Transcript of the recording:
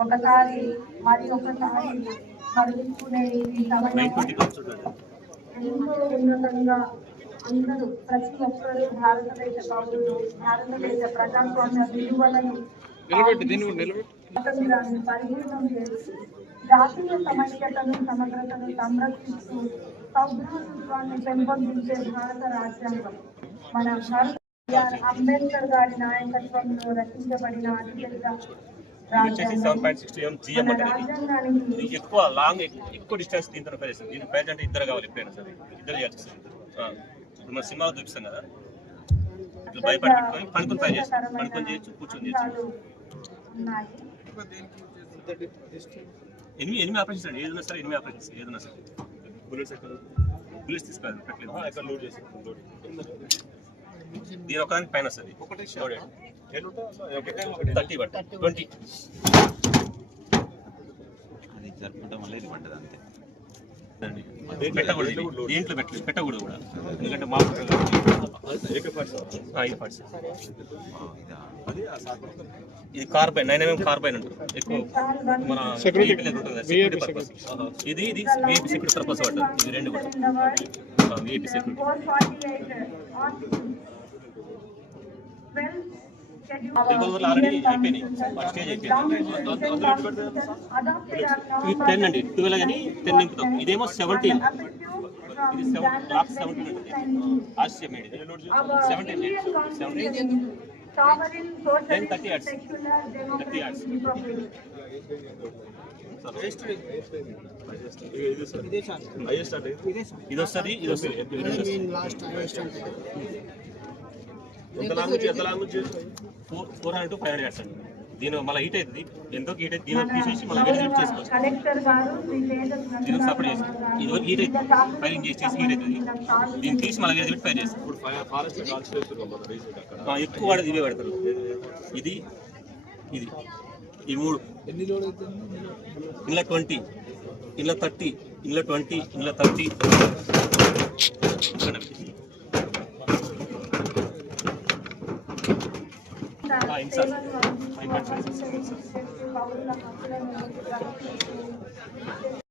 ఒకసారి మరి ఒకసారి మరుచుకునే ఈ సమయం ఎంతో ఉన్నతంగా అందరూ ప్రతి ఒక్కరూ భారతదేశ పౌరులు భారతదేశ ప్రజాస్వామ్య విలువలను స్వాతంత్రాన్ని పరిపూర్ణం చేస్తూ జాతీయ సమైక్యతను సమగ్రతను సంరక్షిస్తూ సౌభ్రాతృత్వాన్ని పెంపొందించే భారత రాజ్యాంగం మన భారత అంబేద్కర్ గారి నాయకత్వంలో రచించబడిన అతిపెద్ద ఎక్కువ లాంగ్ ఎక్కువ డిస్టెన్స్ దీని తర్వాత దీని ప్రైజ్ అంటే ఇద్దరు కావాలి ఎప్పుడైనా సరే ఇద్దరు చేయాల్సి ఇప్పుడు మన సినిమాలో చూపిస్తాం కదా ఇట్లా భయపడి పెట్టుకొని పనుకొని ట్రై చేస్తాం పనుకొని చేయొచ్చు కూర్చొని చేయొచ్చు ఎనిమిది ఆపరేషన్స్ అండి ఏదైనా సరే 8 ఆపరేషన్స్ ఏదైనా సరే బుల్లెట్స్ తీసుకోవాలి పెట్టలేదు లోడ్ చేసి దీని ఒకదానికి పైన వస్తుంది 30 బట్ 20 అది జరుపుకుంటాం వల్ల ఇది పడ్డది అంతే పెట్టకూడదు దీంట్లో పెట్టకూడదు కూడా ఎందుకంటే మా ఇది కార్బైన్ 9mm కార్బైన్ అంటారు ఎక్కువ మన సెక్యూరిటీ పర్పస్ ఇది విఐపి సెక్యూరిటీ పర్పస్ పడ్డది ఇది రెండు కూడా విఐపి సెక్యూరిటీ ఆల్రెడీ అయిపోయినాయి స్టేజ్ అయిపోయింది ఇది 10 అండి 12 కానీ 10 నింపుతాం ఇదేమో 17 ఇది 17 ఉంటుంది ఆశ్చర్యం ఇది 17 30 yards ఇది వస్తుంది 400 to 500 yards అండి దీని మళ్ళీ హీట్ అవుతుంది ఎంతో హీట్ అయితే దీని తీసేసి మళ్ళీ హీట్ చేసుకోవచ్చు దీనికి సపరేట్ చేసి ఇది హీట్ అవుతుంది ఫైరింగ్ చేసి హీట్ అవుతుంది దీన్ని తీసి మళ్ళీ పెట్టి ఫైర్ చేస్తాం ఎక్కువ వాడేది ఇవే పెడతారు ఇది ఇది ఈ 3 ఇలా 20 ఇలా 30 ఇలా 20 ఇలా 30 inside.